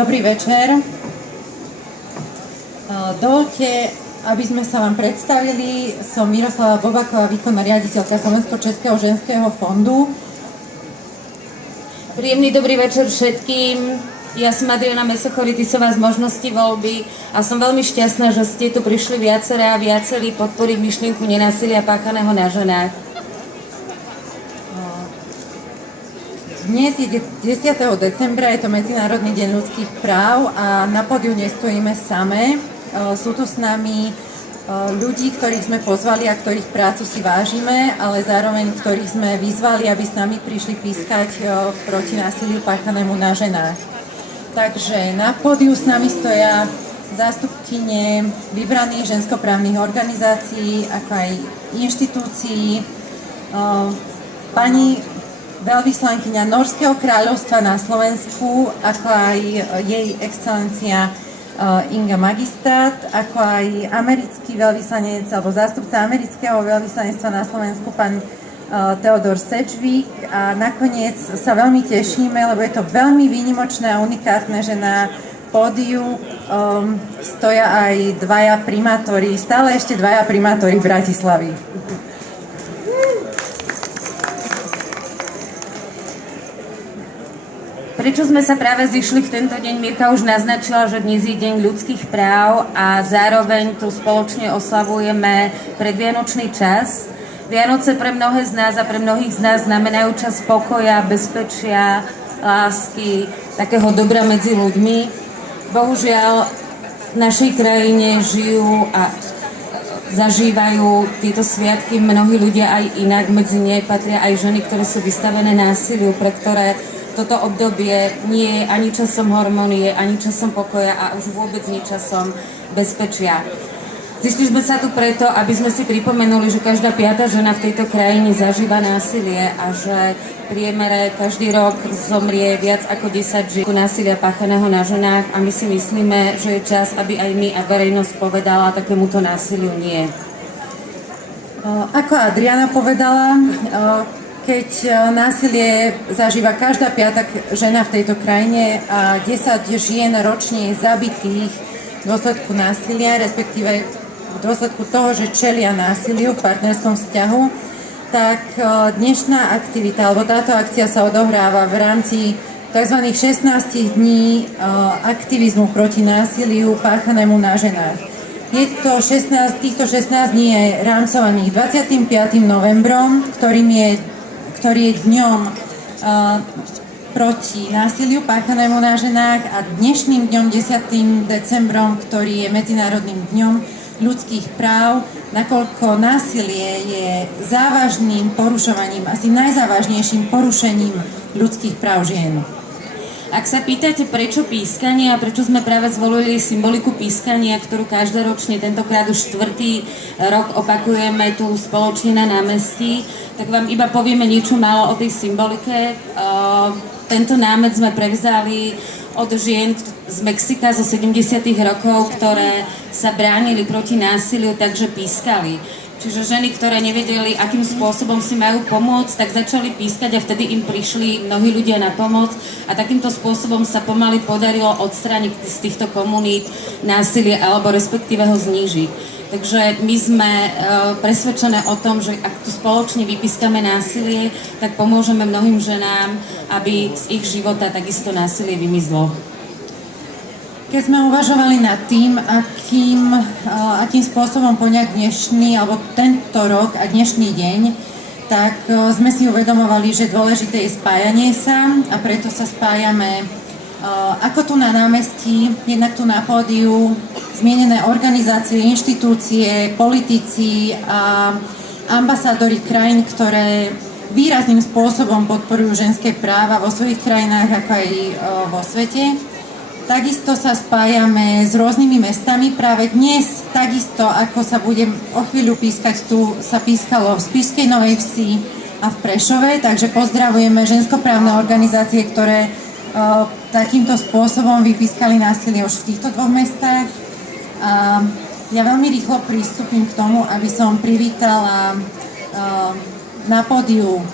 Dobrý večer. Dovoľte, aby sme sa vám predstavili. Som Miroslava Bobaková, výkonná riaditeľka Slovensko-českého ženského fondu. Príjemný dobrý večer všetkým. Ja som Adriana Mesochoritisová z Možnosti voľby a som veľmi šťastná, že ste tu prišli viaceré a viacerí podporiť myšlienku nenásilia páchaného na ženách. Dnes je 10. decembra, je to Medzinárodný deň ľudských práv a na pódiu nestojíme samé. Sú tu s nami ľudí, ktorých sme pozvali a ktorých prácu si vážime, ale zároveň ktorých sme vyzvali, aby s nami prišli pískať proti násiliu páchanému na ženách. Takže na pódiu s nami stoja zástupkyne vybraných ženskoprávnych organizácií, ako aj inštitúcií, pani veľvyslankyňa Norského kráľovstva na Slovensku, ako aj jej excelencia Inga Magistát, ako aj americký veľvyslanec alebo zástupca amerického veľvyslanectva na Slovensku, pán Theodor Sedgwick. A nakoniec sa veľmi tešíme, lebo je to veľmi výnimočné a unikátne, že na pódiu stoja aj stále ešte dvaja primátori Bratislavy. Prečo sme sa práve zišli v tento deň? Mirka už naznačila, že dnes je deň ľudských práv a zároveň tu spoločne oslavujeme predvianočný čas. Vianoce pre mnohé z nás a pre mnohých z nás znamenajú čas pokoja, bezpečia, lásky, takého dobra medzi ľuďmi. Bohužiaľ, v našej krajine žijú a zažívajú tieto sviatky mnohí ľudia aj inak. Medzi ne patria aj ženy, ktoré sú vystavené násiliu, pre ktoré toto obdobie nie je ani časom harmónie, ani časom pokoja a už vôbec nie časom bezpečia. Zišli sme sa tu preto, aby sme si pripomenuli, že každá piata žena v tejto krajine zažíva násilie a že v priemere každý rok zomrie viac ako 10 žien násilia páchaného na ženách a my si myslíme, že je čas, aby aj my a verejnosť povedala takémuto násiliu nie. Ako Adriana povedala, keď násilie zažíva každá piata žena v tejto krajine a 10 žien ročne je zabitých v dôsledku násilia, respektíve v dôsledku toho, že čelia násiliu v partnerskom vzťahu, tak dnešná aktivita, alebo táto akcia sa odohráva v rámci tzv. 16 dní aktivizmu proti násiliu páchanému na ženách. Týchto 16 dní je rámcovaných 25. novembrom, ktorý je dňom proti násiliu páchanému na ženách a dnešným dňom 10. decembrom, ktorý je Medzinárodným dňom ľudských práv, nakoľko násilie je závažným porušovaním, asi najzávažnejším porušením ľudských práv žien. Ak sa pýtate, prečo pískanie a prečo sme práve zvolili symboliku pískania, ktorú každoročne, tentokrát už 4. rok opakujeme tu spoločne na námestí, tak vám iba povieme niečo málo o tej symbolike. Tento námet sme prevzali od žien z Mexika zo 70. rokov, ktoré sa bránili proti násiliu, takže pískali. Čiže ženy, ktoré nevedeli, akým spôsobom si majú pomôcť, tak začali pískať a vtedy im prišli mnohí ľudia na pomoc a takýmto spôsobom sa pomaly podarilo odstrániť z týchto komunít násilie alebo respektíve ho znížiť. Takže my sme presvedčené o tom, že ak tu spoločne vypískame násilie, tak pomôžeme mnohým ženám, aby z ich života takisto násilie vymizlo. Keď sme uvažovali nad tým, akým spôsobom poňať dnešný, alebo tento rok a dnešný deň, tak sme si uvedomovali, že dôležité je spájanie sa a preto sa spájame ako tu na námestí, jednak tu na pódiu, zmienené organizácie, inštitúcie, politici a ambasádori krajín, ktoré výrazným spôsobom podporujú ženské práva vo svojich krajinách, ako aj vo svete. Takisto sa spájame s rôznymi mestami. Práve dnes, takisto ako sa budem o chvíľu pískať, tu sa pískalo v Spišskej Novej Vsi a v Prešove, takže pozdravujeme ženskoprávne organizácie, ktoré takýmto spôsobom vypískali násilie už v týchto dvoch mestách. A ja veľmi rýchlo pristúpim k tomu, aby som privítala na pódiu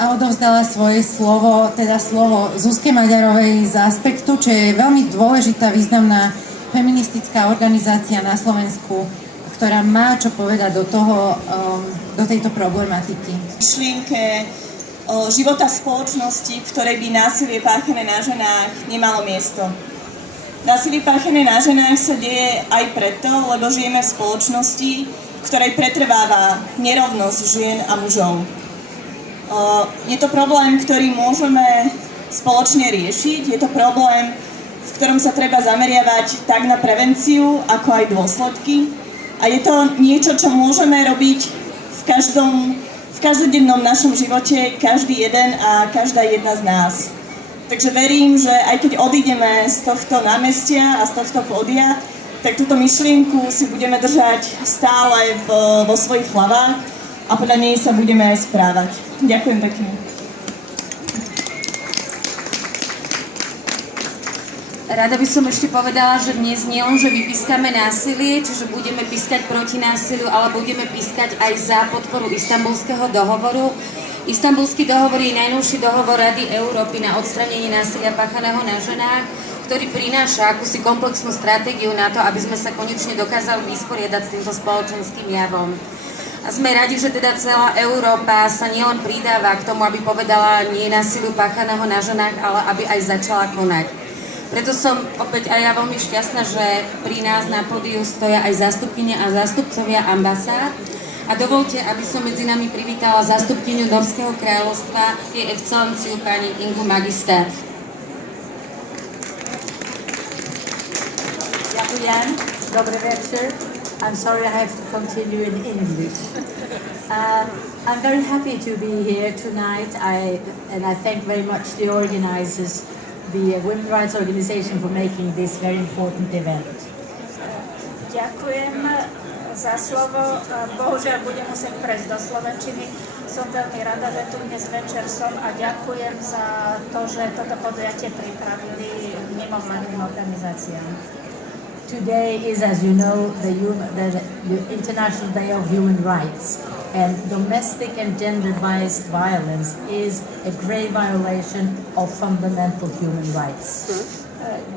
a odovzdala svoje slovo, teda slovo Zuzke Maďarovej z Aspektu, čo je veľmi dôležitá, významná feministická organizácia na Slovensku, ktorá má čo povedať do tejto problematiky. Myšlienke života spoločnosti, v ktorej by násilie páchané na ženách nemalo miesto. Násilie páchané na ženách sa deje aj preto, lebo žijeme v spoločnosti, v ktorej pretrváva nerovnosť žien a mužov. Je to problém, ktorý môžeme spoločne riešiť. Je to problém, v ktorom sa treba zameriavať tak na prevenciu, ako aj dôsledky. A je to niečo, čo môžeme robiť v každodennom našom živote, každý jeden a každá jedna z nás. Takže verím, že aj keď odídeme z tohto námestia a z tohto pódia, tak túto myšlienku si budeme držať stále vo svojich hlavách a podľa nej sa budeme aj správať. Ďakujem pekne. Rada by som ešte povedala, že dnes nie len, že vypískame násilie, čiže budeme pískať proti násiliu, ale budeme pískať aj za podporu Istanbulského dohovoru. Istanbulský dohovor je najnovší dohovor Rady Európy na odstránenie násilia páchaného na ženách, ktorý prináša akúsi komplexnú stratégiu na to, aby sme sa konečne dokázali vysporiadať s týmto spoločenským javom. A sme radi, že teda celá Európa sa nielen pridáva k tomu, aby povedala nie násiliu páchaného na ženách, ale aby aj začala konať. Preto som opäť aj ja veľmi šťastná, že pri nás na pódiu stoja aj zástupkyne a zástupcovia ambasád. A dovolte, aby som medzi nami privítala zástupkyňu Norského kráľovstva, jej excelenciu pani Ingu Magistát. Ďakujem. Dobrý večer. I'm sorry I have to continue in English. I'm very happy to be here tonight, and I thank very much the organizers, the Women's Rights Organization, for making this very important event. Ďakujem za slovo. Bohužiaľ budem musieť prejsť do slovenčiny. Som veľmi rada, že tu dnes večer som a ďakujem za to, že toto podujatie pripravili mimovládnym organizáciám. Today is, as you know, the International Day of Human Rights, and domestic and gender-based violence is a grave violation of fundamental human rights.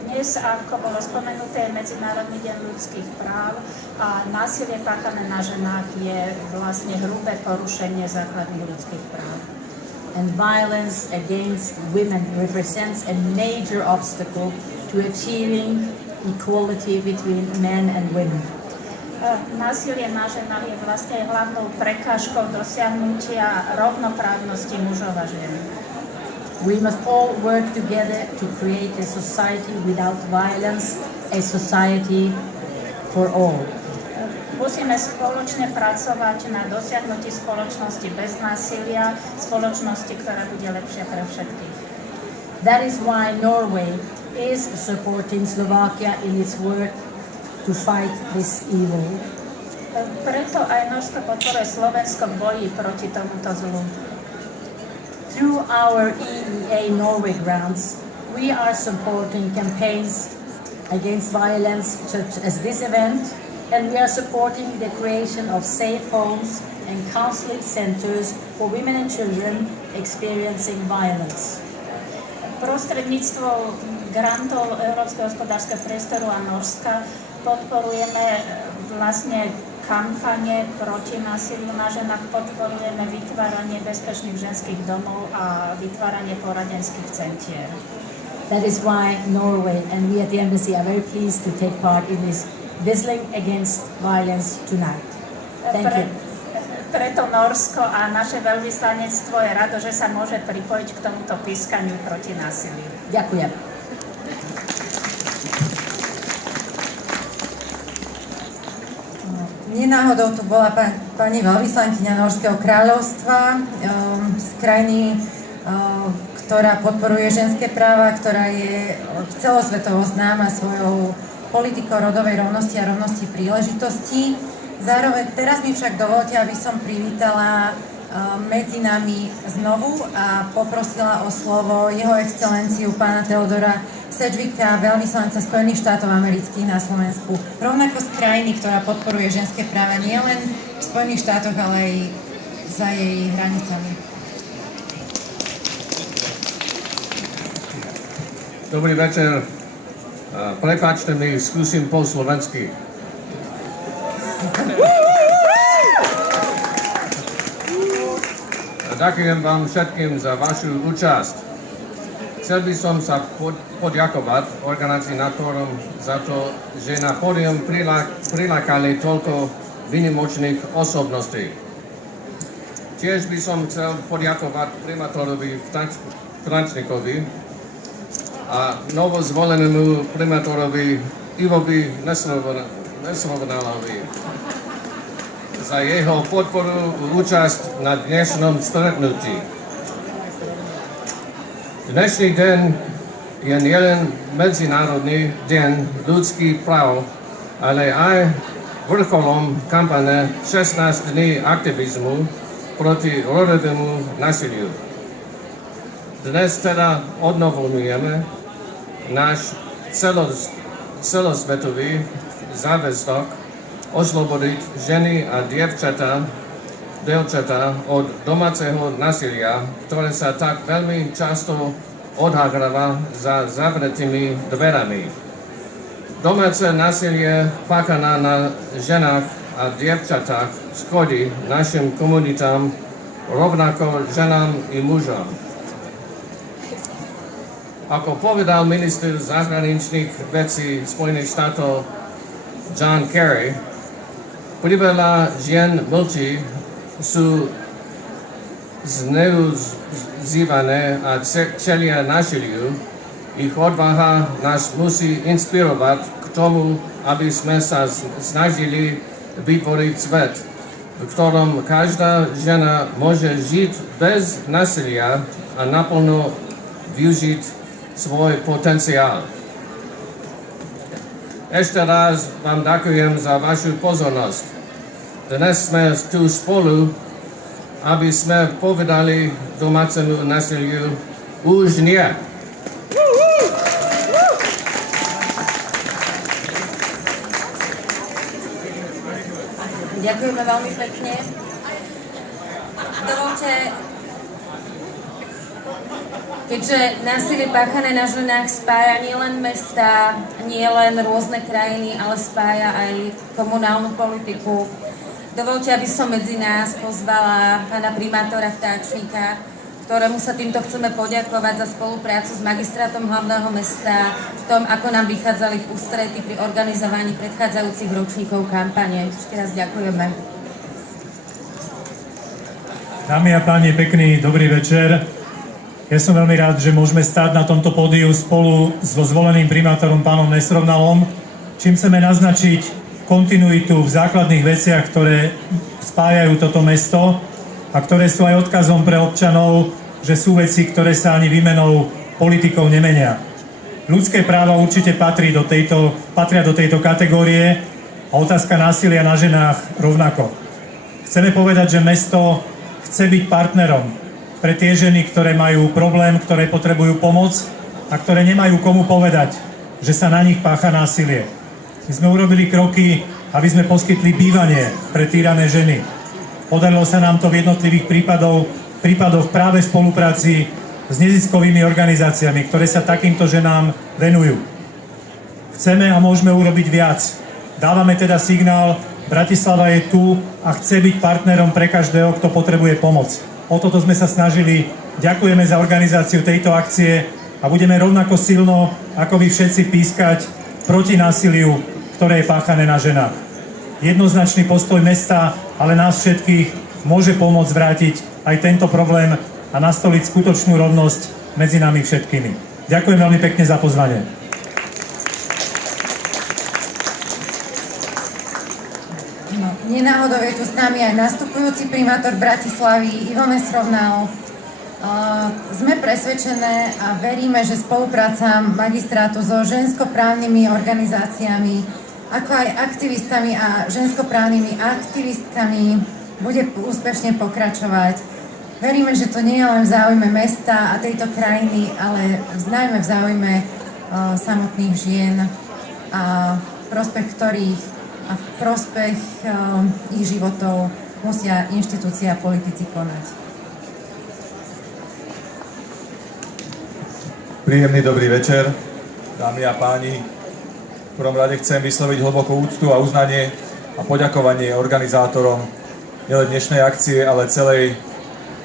Dnes, ako bolo spomenuté, je Medzinárodný deň ľudských práv a násilie páchané na ženách je vlastne hrubé porušenie základných ľudských práv. And violence against women represents a major obstacle to achieving equality between men and women. Násilie na ženách je vlastne hlavnou prekážkou dosiahnutia rovnoprávnosti mužov a žien. We must all work together to create a society without violence, a society for all. Musíme spoločne pracovať na dosiahnutí spoločnosti bez násilia, spoločnosti, ktorá bude lepšia pre všetkých. That is why Norway is supporting Slovakia in its work to fight this evil. Preto aj Norsko podporuje Slovensko v boji proti tomuto zlu. Through our EEA Norway grants, we are supporting campaigns against violence such as this event, and we are supporting the creation of safe homes and counseling centers for women and children experiencing violence. Prostredníctvom grantov Európskeho hospodárskeho priestoru a Norska podporujeme vlastne kampane proti násiliu na ženách, podporujeme vytváranie bezpečných ženských domov a vytváranie poradenských centier. That is why Norway and we at the embassy are very pleased to take part in this whistling against violence tonight. Thank you. Preto Norsko a naše veľvyslanectvo je rado, že sa môže pripojiť k tomuto pískaniu proti násiliu. Ďakujem. Nenáhodou tu bola pani veľvyslankyňa Norského kráľovstva z krajiny, ktorá podporuje ženské práva, ktorá je celosvetovo známa svojou politikou rodovej rovnosti a rovnosti príležitostí. Zároveň teraz mi však dovolte, aby som privítala medzi nami znovu a poprosila o slovo jeho excelenciu pána Teodora Sedgwicka, veľvyslanca Spojených štátov amerických na Slovensku. Rovnako z krajiny, ktorá podporuje ženské práva nielen v Spojených štátoch, ale aj za jej hranicami. Dobrý večer. Prepáčte mi, skúsim po slovensky. Ďakujem vám všetkým za vašu účasť. Chcel by som sa poďakovať organizátorom za to, že na pódium prilákali toľko výnimočných osobností. Tiež by som chcel poďakovať primátorovi Frančníkovi a novozvolenému primátorovi Ivovi Nesrovnalovi za jeho podporu účasť na dnešnom stretnutí. Dnešný deň je nielen Medzinárodný deň ľudských práv, ale aj vrcholom kampane 16 dní aktivizmu proti rodovému nasiliu. Dnes teda obnovujeme náš celosvetový záväzok oslobodiť ženy a dievčatá od domáceho násilia, ktoré sa tak veľmi často odhráva za zavretými dverami. Domáce násilie páchané na ženách a dievčatách škodí našim komunitám, rovnako ženám i mužom. Ako povedal minister zahraničných vecí Spojených štátov John Kerry, priveľa žien mlčí, sú zneužívané a čelia násiliu. Ich odvaha nás musí inspirovať k tomu, aby sme sa snažili vytvoriť svet, v ktorom každá žena môže žiť bez násilia a naplno využiť svoj potenciál. Ešte raz vám ďakujem za vašu pozornosť. Dnes sme tu spolu, aby sme povedali domácemu násiliu už nie. Ďakujeme veľmi pekne. Dovolte, keďže násilie páchané na ženách spája nielen mestá, nielen rôzne krajiny, ale spája aj komunálnu politiku, dovolte, aby som medzi nás pozvala pána primátora Vtáčnika, ktorému sa týmto chceme poďakovať za spoluprácu s magistrátom hlavného mesta v tom, ako nám vychádzali v ústrety pri organizovaní predchádzajúcich ročníkov kampane. Ešte raz ďakujeme. Dámy a páni, pekný dobrý večer. Ja som veľmi rád, že môžeme stáť na tomto pódiu spolu so zvoleným primátorom pánom Nesrovnalom, čím chceme naznačiť kontinuitu v základných veciach, ktoré spájajú toto mesto a ktoré sú aj odkazom pre občanov, že sú veci, ktoré sa ani výmenou politikov nemenia. Ľudské práva určite patria do tejto kategórie a otázka násilia na ženách rovnako. Chceme povedať, že mesto chce byť partnerom pre tie ženy, ktoré majú problém, ktoré potrebujú pomoc a ktoré nemajú komu povedať, že sa na nich pácha násilie. My sme urobili kroky, aby sme poskytli bývanie pre týrané ženy. Podarilo sa nám to v jednotlivých prípadoch práve v spolupráci s neziskovými organizáciami, ktoré sa takýmto ženám venujú. Chceme a môžeme urobiť viac. Dávame teda signál, Bratislava je tu a chce byť partnerom pre každého, kto potrebuje pomoc. O toto sme sa snažili. Ďakujeme za organizáciu tejto akcie a budeme rovnako silno, ako vy všetci, pískať proti násiliu, ktoré je páchané na ženách. Jednoznačný postoj mesta, ale nás všetkých môže pomôcť vrátiť aj tento problém a nastoliť skutočnú rovnosť medzi nami všetkými. Ďakujem veľmi pekne za pozvanie. No, nenáhodou je tu s nami aj nastupujúci primátor Bratislavy Ivo Nesrovnal. Sme presvedčené a veríme, že spolupráca magistrátu so ženskoprávnymi organizáciami, ako aj aktivistami a ženskoprávnymi aktivistkami bude úspešne pokračovať. Veríme, že to nie je len v záujme mesta a tejto krajiny, ale najmä v záujme samotných žien a prospech ktorých a v prospech ich životov musia inštitúcie a politici konať. Príjemný dobrý večer, dámy a páni. V prvom rade chcem vysloviť hlbokú úctu a uznanie a poďakovanie organizátorom nielen dnešnej akcie, ale celej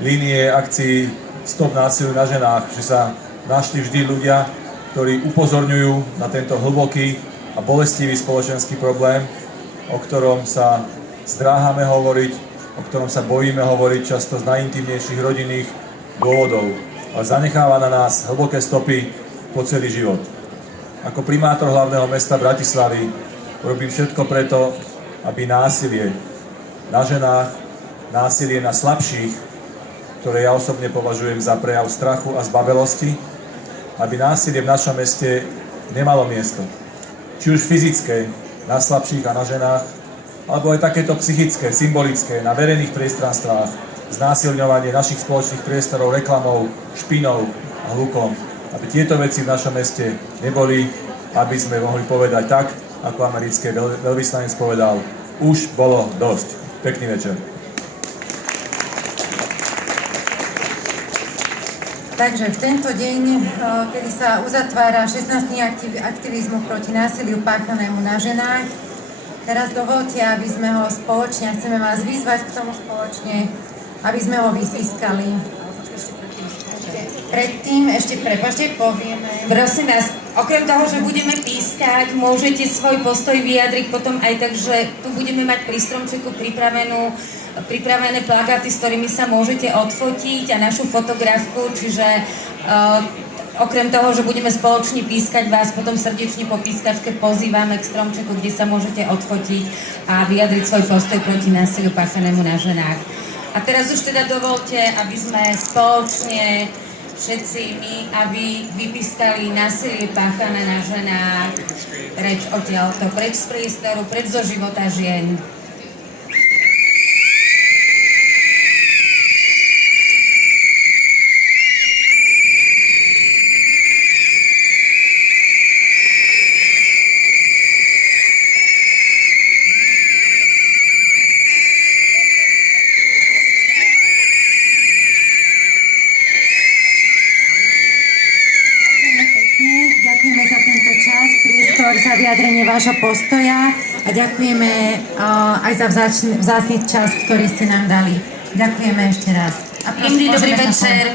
línie akcií Stop násiliu na ženách, že sa našli vždy ľudia, ktorí upozorňujú na tento hlboký a bolestivý spoločenský problém, o ktorom sa zdráhame hovoriť, o ktorom sa bojíme hovoriť často z najintimnejších rodinných dôvodov, ale zanecháva na nás hlboké stopy po celý život. Ako primátor hlavného mesta Bratislavy robím všetko preto, aby násilie na ženách, násilie na slabších, ktoré ja osobne považujem za prejav strachu a zbavelosti, aby násilie v našom meste nemalo miesto. Či už fyzické, na slabších a na ženách, alebo aj takéto psychické, symbolické, na verejných priestranstvách, znásilňovanie našich spoločných priestorov reklamou, špinou a hlukom. Aby tieto veci v našom meste neboli, aby sme mohli povedať tak, ako americký veľvyslanec povedal, už bolo dosť. Pekný večer. Takže v tento deň, kedy sa uzatvára 16. aktivizmu proti násiliu páchanému na ženách, teraz dovolte, aby sme ho spoločne, chceme vás vyzvať k tomu spoločne, aby sme ho vypískali. Predtým ešte, prepáčte, povieme. Prosím vás, okrem toho, že budeme pískať, môžete svoj postoj vyjadriť potom aj tak, že tu budeme mať pri stromčeku pripravené plagáty, s ktorými sa môžete odfotiť a našu fotografku, čiže okrem toho, že budeme spoločne pískať, vás potom srdečne po pískačke pozývame k stromčeku, kde sa môžete odfotiť a vyjadriť svoj postoj proti násiliu páchanému na ženách. A teraz už teda dovolte, aby sme spoločne všetci my, aby vypískali násilie páchané na ženách preč odtiaľto, preč z priestoru, preč zo života žien. Za vyjadrenie vášho postoja a ďakujeme aj za vzácny čas, ktorý ste nám dali. Ďakujeme ešte raz. A prosím, Dobrý večer.